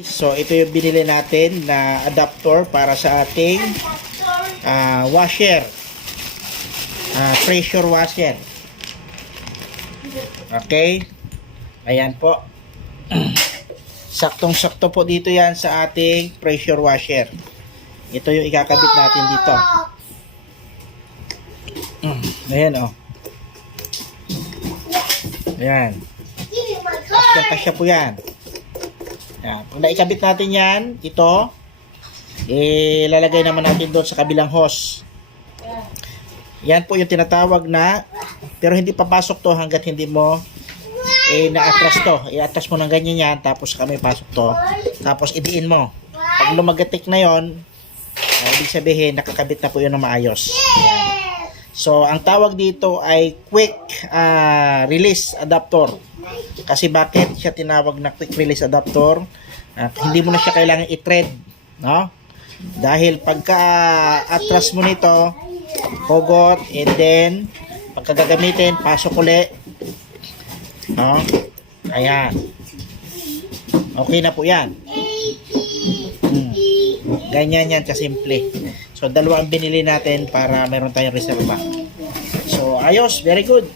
So ito yung binili natin na adapter para sa ating washer, pressure washer. Okay, ayan po. Saktong-sakto po dito yan sa ating pressure washer. Ito yung ikakabit natin dito. Ayan o. Ayan. Kasya po yan. Yan. Pag naikabit natin yan, ito, ilalagay naman natin doon sa kabilang hose. Yan po yung tinatawag na, pero hindi papasok to hanggat hindi mo na-atras to. I-atras mo ng ganyan yan, tapos kami pasok to. Tapos idiin mo. Pag lumagatik na yon, ibig sabihin, nakakabit na po yun na maayos. Yan. So, ang tawag dito ay quick release adapter. Kasi bakit siya tinawag na quick release adapter? Hindi mo na siya kailangan i-thread, no? Dahil pagka atras mo nito, hugot, and then pagka gagamitin, pasok uli, no? Ayan. Okay na po yan. Ganyan yan kasimple. So, dalawa ang binili natin para meron tayong reserva. So, ayos. Very good.